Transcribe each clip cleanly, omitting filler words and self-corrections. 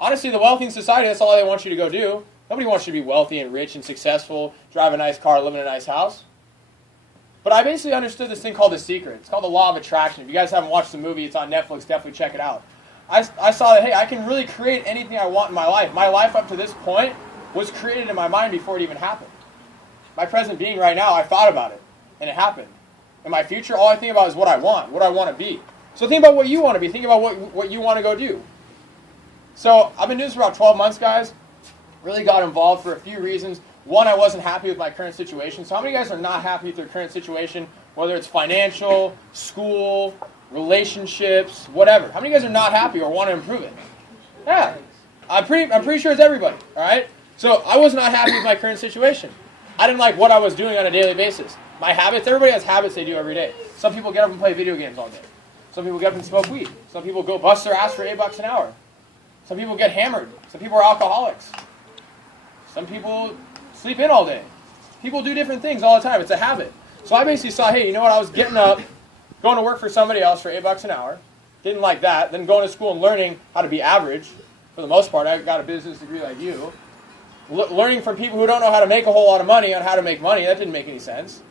Honestly, the wealthy in society, that's all they want you to go do. Nobody wants you to be wealthy and rich and successful, drive a nice car, live in a nice house. But I basically understood this thing called The Secret. It's called the law of attraction. If you guys haven't watched the movie, it's on Netflix. Definitely check it out. I saw that, hey, I can really create anything I want in my life. My life up to this point was created in my mind before it even happened. My present being right now, I thought about it, and it happened. In my future, all I think about is what I want to be. So think about what you want to be. Think about what you want to go do. So I've been doing this for about 12 months, guys. Really got involved for a few reasons. One, I wasn't happy with my current situation. So how many of you guys are not happy with your current situation, whether it's financial, school, relationships, whatever? How many of you guys are not happy or want to improve it? Yeah. I'm pretty sure it's everybody, all right? So I was not happy with my current situation. I didn't like what I was doing on a daily basis. My habits, everybody has habits they do every day. Some people get up and play video games all day. Some people get up and smoke weed. Some people go bust their ass for $8 an hour. Some people get hammered. Some people are alcoholics. Some people sleep in all day. People do different things all the time. It's a habit. So I basically saw, hey, you know what? I was getting up, going to work for somebody else for $8 an hour. Didn't like that. Then going to school and learning how to be average. For the most part, I got a business degree like you. Learning from people who don't know how to make a whole lot of money on how to make money. That didn't make any sense.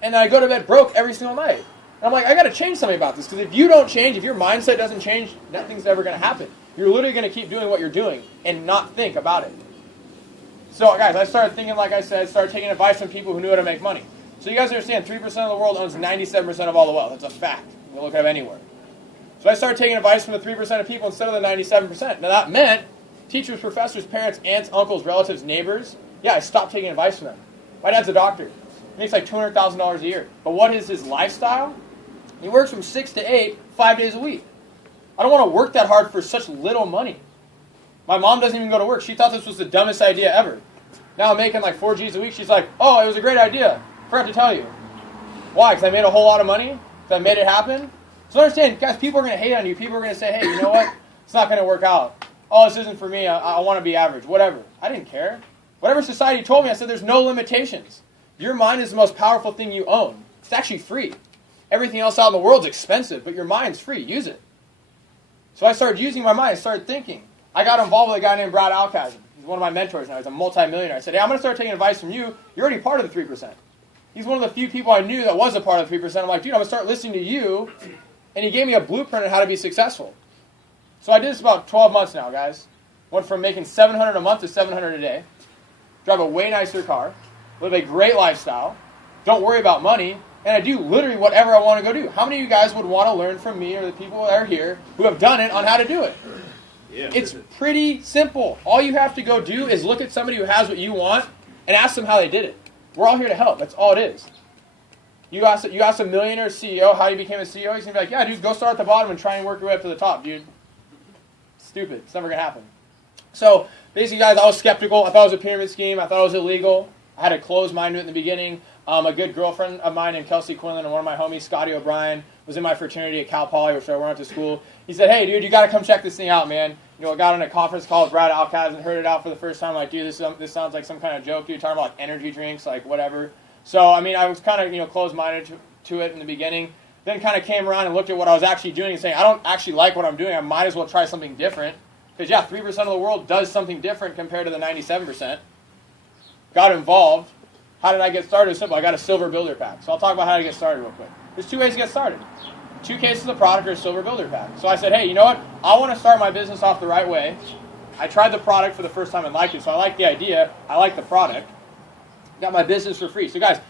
And then I go to bed broke every single night. And I'm like, I got to change something about this. Because if you don't change, if your mindset doesn't change, nothing's ever going to happen. You're literally going to keep doing what you're doing and not think about it. So, guys, I started thinking, like I said, started taking advice from people who knew how to make money. So you guys understand, 3% of the world owns 97% of all the wealth. That's a fact. You can look it up anywhere. So I started taking advice from the 3% of people instead of the 97%. Now, that meant teachers, professors, parents, aunts, uncles, relatives, neighbors. Yeah, I stopped taking advice from them. My dad's a doctor. He makes like $200,000 a year. But what is his lifestyle? He works from 6 to 8, 5 days a week. I don't want to work that hard for such little money. My mom doesn't even go to work. She thought this was the dumbest idea ever. Now I'm making like 4 G's a week. She's like, oh, it was a great idea. Forgot to tell you. Why? Because I made a whole lot of money? Because I made it happen? So understand, guys, people are going to hate on you. People are going to say, hey, you know what? It's not going to work out. Oh, this isn't for me. I want to be average. Whatever. I didn't care. Whatever society told me, I said there's no limitations. Your mind is the most powerful thing you own. It's actually free. Everything else out in the world is expensive, but your mind's free. Use it. So I started using my mind. I started thinking. I got involved with a guy named Brad Alkazen. He's one of my mentors now. He's a multimillionaire. I said, hey, I'm going to start taking advice from you. You're already part of the 3%. He's one of the few people I knew that was a part of the 3%. I'm like, dude, I'm going to start listening to you. And he gave me a blueprint on how to be successful. So I did this about 12 months now, guys. Went from making $700 a month to $700 a day. Drive a way nicer car. Live a great lifestyle. Don't worry about money. And I do literally whatever I want to go do. How many of you guys would want to learn from me or the people that are here who have done it on how to do it? Yeah. It's pretty simple. All you have to go do is look at somebody who has what you want and ask them how they did it. We're all here to help. That's all it is. You ask a millionaire CEO how he became a CEO, he's going to be like, yeah, dude, go start at the bottom and try and work your way up to the top, dude. Stupid. It's never going to happen. So, basically, guys, I was skeptical. I thought it was a pyramid scheme. I thought it was illegal. I had a closed mind to it in the beginning. A good girlfriend of mine named Kelsey Quinlan and one of my homies, Scotty O'Brien, was in my fraternity at Cal Poly, which I went to school. He said, hey, dude, you got to come check this thing out, man. You know, I got on a conference call with Brad Alkazen and heard it out for the first time. Like, dude, this sounds like some kind of joke. Dude, talking about like energy drinks, like whatever. So, I mean, I was kind of, closed-minded to it in the beginning. Then kind of came around and looked at what I was actually doing and saying, I don't actually like what I'm doing. I might as well try something different. Because, yeah, 3% of the world does something different compared to the 97%. Got involved. How did I get started? Simple. I got a silver builder pack. So I'll talk about how to get started real quick. There's 2 ways to get started. 2 cases of product or a silver builder pack. So I said, hey, you know what? I want to start my business off the right way. I tried the product for the first time and liked it. So I like the idea. I like the product. Got my business for free. So guys,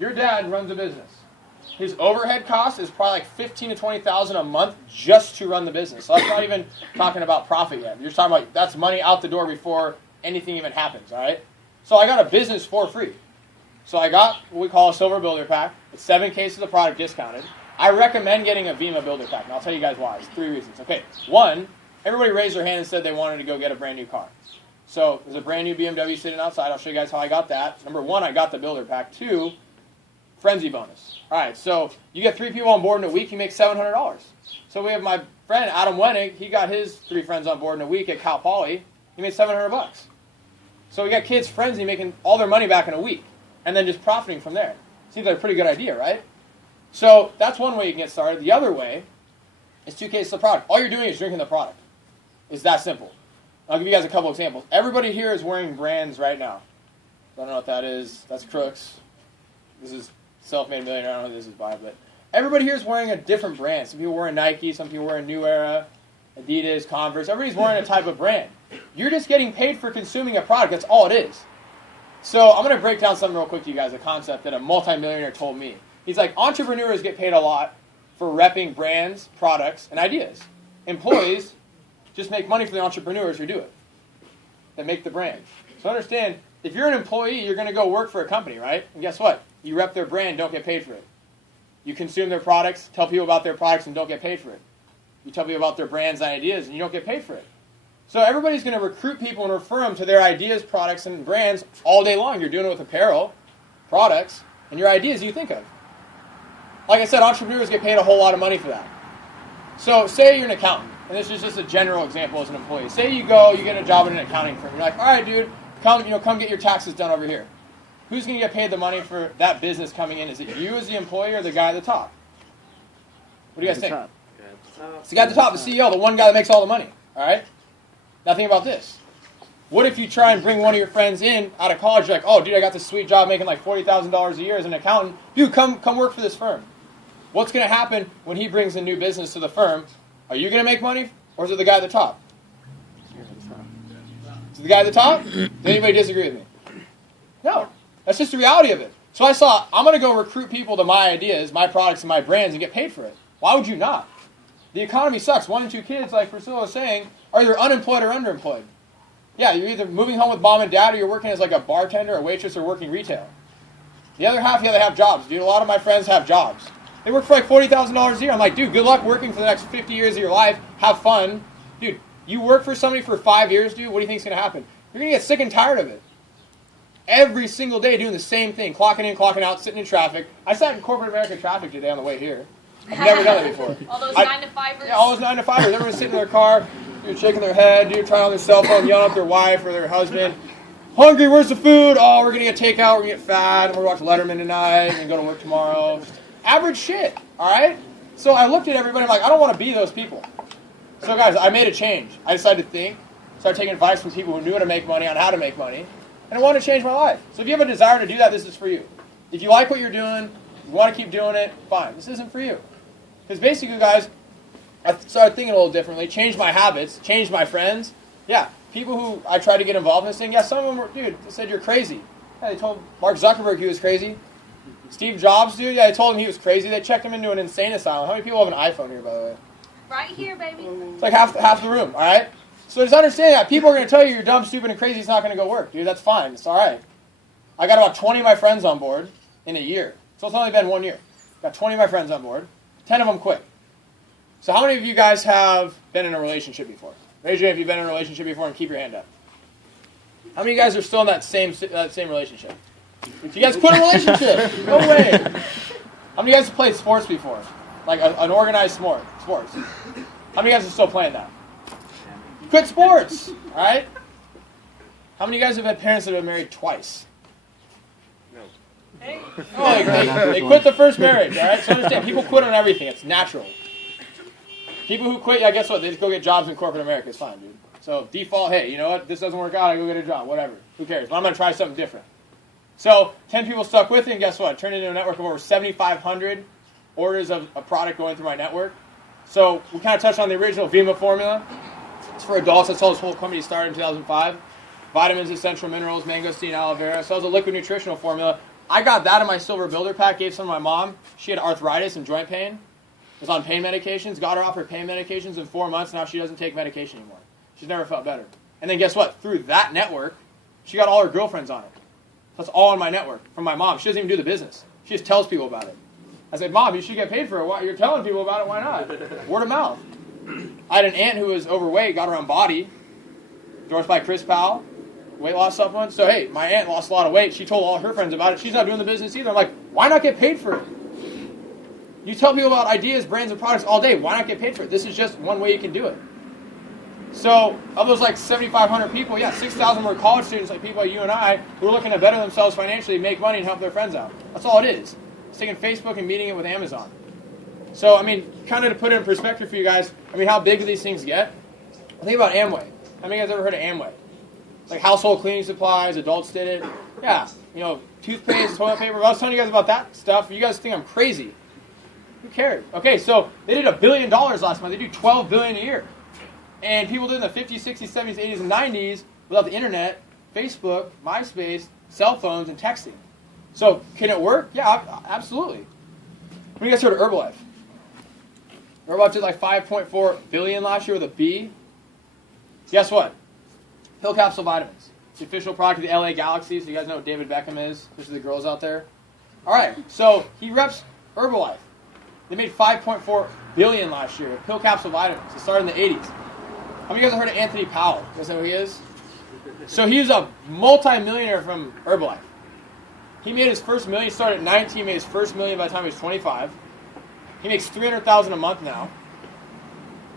your dad runs a business. His overhead cost is probably like $15,000 to $20,000 a month just to run the business. So that's not even talking about profit yet. You're talking about that's money out the door before anything even happens, all right? So I got a business for free. So I got what we call a silver builder pack. It's 7 cases of product discounted. I recommend getting a Vemma builder pack, and I'll tell you guys why. It's 3 reasons. Okay, 1, everybody raised their hand and said they wanted to go get a brand new car. So there's a brand new BMW sitting outside. I'll show you guys how I got that. Number 1, I got the builder pack. 2, frenzy bonus. All right, so you get 3 people on board in a week, you make $700. So we have my friend Adam Wenig. He got his 3 friends on board in a week at Cal Poly. He made $700. So we got kids frenzy making all their money back in a week, and then just profiting from there. Seems like a pretty good idea, right? So that's one way you can get started. The other way is 2 cases of product. All you're doing is drinking the product. It's that simple. I'll give you guys a couple examples. Everybody here is wearing brands right now. I don't know what that is. That's Crooks. This is Self-Made Millionaire. I don't know who this is by, but everybody here is wearing a different brand. Some people wearing Nike. Some people wearing New Era, Adidas, Converse. Everybody's wearing a type of brand. You're just getting paid for consuming a product. That's all it is. So I'm going to break down something real quick to you guys, a concept that a multimillionaire told me. He's like, entrepreneurs get paid a lot for repping brands, products, and ideas. Employees just make money for the entrepreneurs who do it, that make the brand. So understand, if you're an employee, you're going to go work for a company, right? And guess what? You rep their brand, don't get paid for it. You consume their products, tell people about their products, and don't get paid for it. You tell people about their brands and ideas, and you don't get paid for it. So everybody's going to recruit people and refer them to their ideas, products, and brands all day long. You're doing it with apparel, products, and your ideas you think of. Like I said, entrepreneurs get paid a whole lot of money for that. So say you're an accountant, and this is just a general example as an employee. Say you get a job at an accounting firm. You're like, all right, dude, come get your taxes done over here. Who's going to get paid the money for that business coming in? Is it you as the employee or the guy at the top? What do you guys think? It's the guy at the top, the CEO, the one guy that makes all the money. All right? Now think about this. What if you try and bring one of your friends in out of college? You're like, oh, dude, I got this sweet job making like $40,000 a year as an accountant. Dude, come work for this firm. What's going to happen when he brings a new business to the firm? Are you going to make money, or is it the guy at the top? Is it the guy at the top? Does anybody disagree with me? No. That's just the reality of it. So I saw, I'm going to go recruit people to my ideas, my products, and my brands and get paid for it. Why would you not? The economy sucks. 1 in 2 kids, like Priscilla was saying, are either unemployed or underemployed. Yeah, you're either moving home with mom and dad, or you're working as like a bartender, a waitress, or working retail. The other half, they have jobs, dude. A lot of my friends have jobs. They work for like $40,000 a year. I'm like, dude, good luck working for the next 50 years of your life. Have fun. Dude, you work for somebody for 5 years, dude, what do you think is going to happen? You're going to get sick and tired of it. Every single day doing the same thing, clocking in, clocking out, sitting in traffic. I sat in corporate America traffic today on the way here. I've never done it before. All those 9-to-5ers? Yeah, all those 9-to-5ers. Everyone's sitting in their car, dude, shaking their head, dude, trying on their cell phone, yelling at their wife or their husband. Hungry, where's the food? Oh, we're going to get takeout, we're going to get fat, and we're going to watch Letterman tonight, and go to work tomorrow. Average shit, all right? So I looked at everybody, I'm like, I don't want to be those people. So guys, I made a change. I decided to think, started taking advice from people who knew how to make money on how to make money, and I wanted to change my life. So if you have a desire to do that, this is for you. If you like what you're doing, you want to keep doing it, fine. This isn't for you. Because basically, guys, I started thinking a little differently, changed my habits, changed my friends. Yeah, people who I tried to get involved in this thing, yeah, some of them were, dude, they said you're crazy. Yeah, they told Mark Zuckerberg he was crazy. Steve Jobs, dude, yeah, they told him he was crazy. They checked him into an insane asylum. How many people have an iPhone here, by the way? Right here, baby. It's like half the room, all right? So just understand that. People are going to tell you you're dumb, stupid, and crazy. It's not going to go work. Dude, that's fine. It's all right. I got about 20 of my friends on board in a year. So it's only been 1 year. Got 20 of my friends on board. 10 of them quit. So how many of you guys have been in a relationship before? Raise your hand if you've been in a relationship before and keep your hand up. How many of you guys are still in that same relationship? If you guys quit a relationship, no way. How many of you guys have played sports before? Like an organized sports? How many of you guys are still playing that? Quit sports, all right? How many of you guys have had parents that have been married twice? No. Hey. Oh, they quit the first marriage, all right? So understand, people quit on everything. It's natural. People who quit, yeah, guess what? They just go get jobs in corporate America. It's fine, dude. So default, hey, you know what? This doesn't work out. I go get a job. Whatever. Who cares? But I'm going to try something different. So 10 people stuck with it, and guess what? It turned into a network of over 7,500 orders of a product going through my network. So we kind of touched on the original Vemma formula. It's for adults. That's how this whole company started in 2005. Vitamins, essential minerals, mangosteen, aloe vera. So it was a liquid nutritional formula. I got that in my silver builder pack, gave some to my mom. She had arthritis and joint pain. Was on pain medications. Got her off her pain medications in 4 months. Now she doesn't take medication anymore. She's never felt better. And then guess what? Through that network, she got all her girlfriends on it. That's all in my network from my mom. She doesn't even do the business. She just tells people about it. I said, Mom, you should get paid for it. Why? You're telling people about it. Why not? Word of mouth. I had an aunt who was overweight, got her on Body, endorsed by Chris Powell, weight loss supplements. So, hey, my aunt lost a lot of weight. She told all her friends about it. She's not doing the business either. I'm like, why not get paid for it? You tell people about ideas, brands, and products all day. Why not get paid for it? This is just one way you can do it. So, of those like 7,500 people, yeah, 6,000 were college students like people like you and I who are looking to better themselves financially, make money, and help their friends out. That's all it is. It's taking Facebook and meeting it with Amazon. So, I mean, kind of to put it in perspective for you guys, I mean, how big do these things get? Think about Amway. How many of you guys ever heard of Amway? Like household cleaning supplies, adults did it. Yeah, you know, toothpaste, toilet paper. I was telling you guys about that stuff. You guys think I'm crazy. Who cares? Okay, so they did $1 billion last month. They do $12 billion a year. And people did in the 50s, 60s, 70s, 80s, and 90s without the internet, Facebook, MySpace, cell phones, and texting. So can it work? Yeah, absolutely. When you guys heard of Herbalife? Herbalife did like $5.4 billion last year with a B. Guess what? Pill capsule vitamins. It's the official product of the LA Galaxy, so you guys know what David Beckham is, especially the girls out there. All right, so he reps Herbalife. They made $5.4 billion last year with pill capsule vitamins. It started in the 80s. How many of you guys have heard of Anthony Powell? You guys know who he is? So he was a multi-millionaire from Herbalife. He made his first million. He started at 19, made his first million by the time he was 25. He makes $300,000 a month now.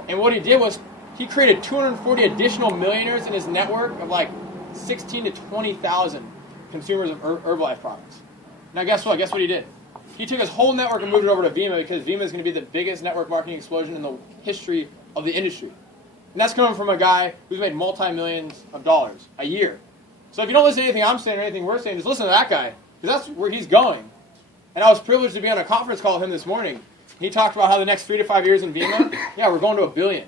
And what he did was he created 240 additional millionaires in his network of like 16 to 20,000 consumers of Herbalife products. Now guess what? Guess what he did? He took his whole network and moved it over to Vemma because Vemma is going to be the biggest network marketing explosion in the history of the industry. And that's coming from a guy who's made multi-millions of dollars a year. So if you don't listen to anything I'm saying or anything we're saying, just listen to that guy because that's where he's going. And I was privileged to be on a conference call with him this morning. He talked about how the next 3 to 5 years in Vemma, yeah, we're going to $1 billion.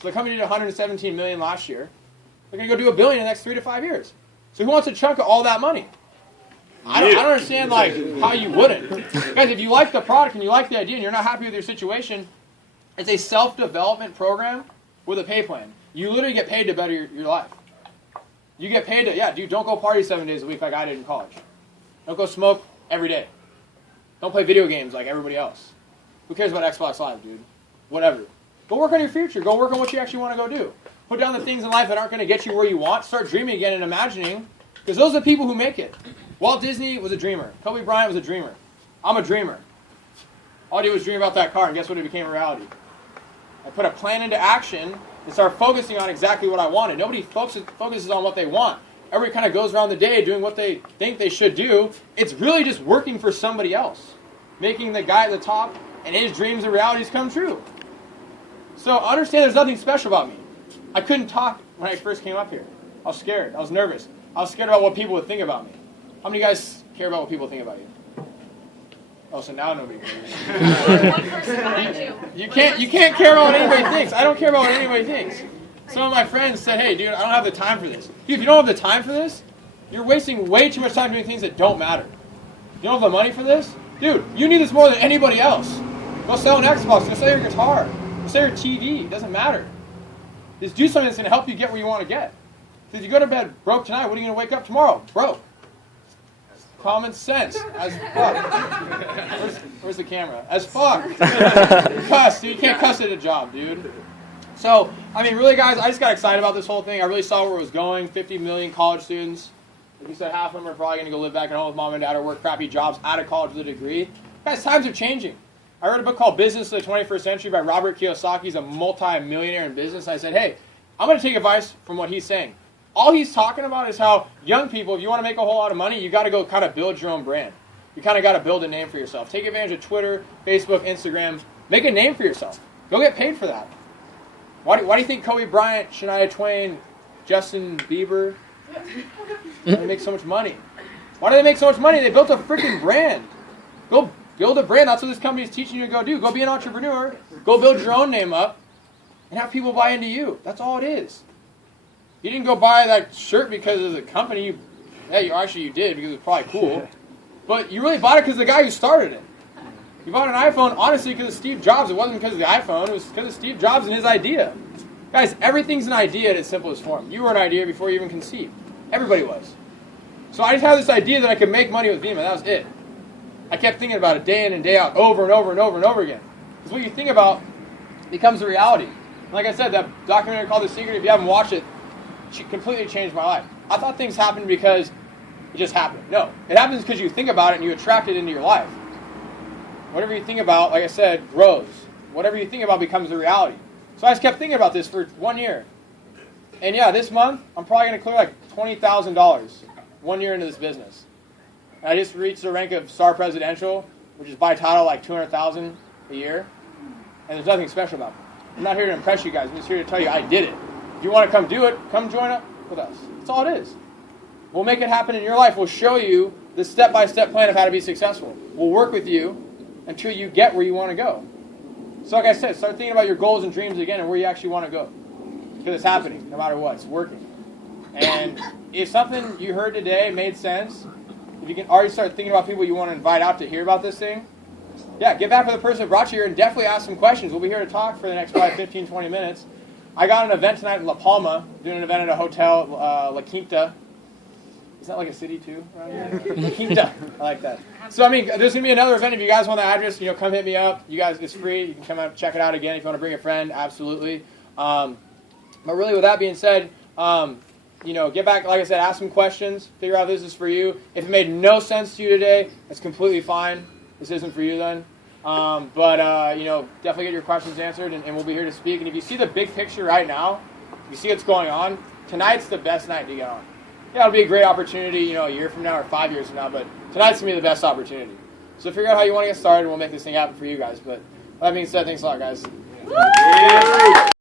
So the company did $117 million last year. They're going to go do $1 billion in the next 3 to 5 years. So who wants a chunk of all that money? I don't understand like how you wouldn't. Guys, if you like the product and you like the idea and you're not happy with your situation, it's a self-development program with a pay plan. You literally get paid to better your life. You get paid to, yeah, dude, don't go party 7 days a week like I did in college. Don't go smoke every day. Don't play video games like everybody else. Who cares about Xbox Live, dude? Whatever. Go work on your future. Go work on what you actually want to go do. Put down the things in life that aren't going to get you where you want. Start dreaming again and imagining. Because those are the people who make it. Walt Disney was a dreamer. Kobe Bryant was a dreamer. I'm a dreamer. All I did was dream about that car, and guess what? It became a reality. I put a plan into action and started focusing on exactly what I wanted. Nobody focuses on what they want. Everybody kind of goes around the day doing what they think they should do. It's really just working for somebody else. Making the guy at the top and his dreams and realities come true. So understand there's nothing special about me. I couldn't talk when I first came up here. I was scared. I was nervous. I was scared about what people would think about me. How many of you guys care about what people think about you? Oh, so now nobody cares. One person behind you. You can't care about what anybody thinks. I don't care about what anybody thinks. Some of my friends said, hey, dude, I don't have the time for this. Dude, if you don't have the time for this, you're wasting way too much time doing things that don't matter. You don't have the money for this? Dude, you need this more than anybody else. Go sell an Xbox. Go sell your guitar. Go sell your TV. It doesn't matter. Just do something that's going to help you get where you want to get. If you go to bed broke tonight, what are you going to wake up tomorrow? Broke. Common sense. As fuck. Where's the camera? As fuck. Cuss, dude. You can't cuss at a job, dude. So, I mean, really, guys, I just got excited about this whole thing. I really saw where it was going. 50 million college students. Like you said, half of them are probably going to go live back at home with mom and dad or work crappy jobs out of college with a degree. Guys, times are changing. I read a book called Business of the 21st Century by Robert Kiyosaki. He's a multi-millionaire in business. I said, hey, I'm going to take advice from what he's saying. All he's talking about is how young people, if you want to make a whole lot of money, you got to go kind of build your own brand. You kind of got to build a name for yourself. Take advantage of Twitter, Facebook, Instagram. Make a name for yourself. Go get paid for that. Why do you think Kobe Bryant, Shania Twain, Justin Bieber, they make so much money? Why do they make so much money? They built a freaking brand. Go build a brand. That's what this company is teaching you to go do. Go be an entrepreneur. Go build your own name up and have people buy into you. That's all it is. You didn't go buy that shirt because of the company. You did because it was probably cool. But you really bought it because of the guy who started it. You bought an iPhone, honestly, because of Steve Jobs. It wasn't because of the iPhone. It was because of Steve Jobs and his idea. Guys, everything's an idea at its simplest form. You were an idea before you even conceived. Everybody was. So I just had this idea that I could make money with Vemma. That was it. I kept thinking about it day in and day out, over and over and over and over again. Because what you think about becomes a reality. And like I said, that documentary called The Secret, if you haven't watched it, completely changed my life. I thought things happened because it just happened. No. It happens because you think about it and you attract it into your life. Whatever you think about, like I said, grows. Whatever you think about becomes a reality. So I just kept thinking about this for 1 year. And yeah, this month, I'm probably going to clear like $20,000 1 year into this business. And I just reached the rank of star presidential, which is by title like $200,000 a year. And there's nothing special about it. I'm not here to impress you guys. I'm just here to tell you I did it. If you want to come do it, come join up with us. That's all it is. We'll make it happen in your life. We'll show you the step-by-step plan of how to be successful. We'll work with you until you get where you want to go. So like I said, start thinking about your goals and dreams again and where you actually want to go. Because it's happening, no matter what. It's working. And if something you heard today made sense, if you can already start thinking about people you want to invite out to hear about this thing, yeah, get back with the person who brought you here and definitely ask some questions. We'll be here to talk for the next probably 15, 20 minutes. I got an event tonight in La Palma, doing an event at a hotel, La Quinta. Is that like a city too? Around here? La Quinta. I like that. So, I mean, there's going to be another event. If you guys want the address, come hit me up. You guys, it's free. You can come out, check it out again. If you want to bring a friend, absolutely. But really, with that being said, get back, like I said, ask some questions. Figure out if this is for you. If it made no sense to you today, that's completely fine. This isn't for you then. Definitely get your questions answered, and we'll be here to speak. And if you see the big picture right now, you see what's going on, tonight's the best night to get on. Yeah, it'll be a great opportunity, a year from now or 5 years from now, but tonight's going to be the best opportunity. So figure out how you want to get started, and we'll make this thing happen for you guys. But with that being said, thanks a lot, guys.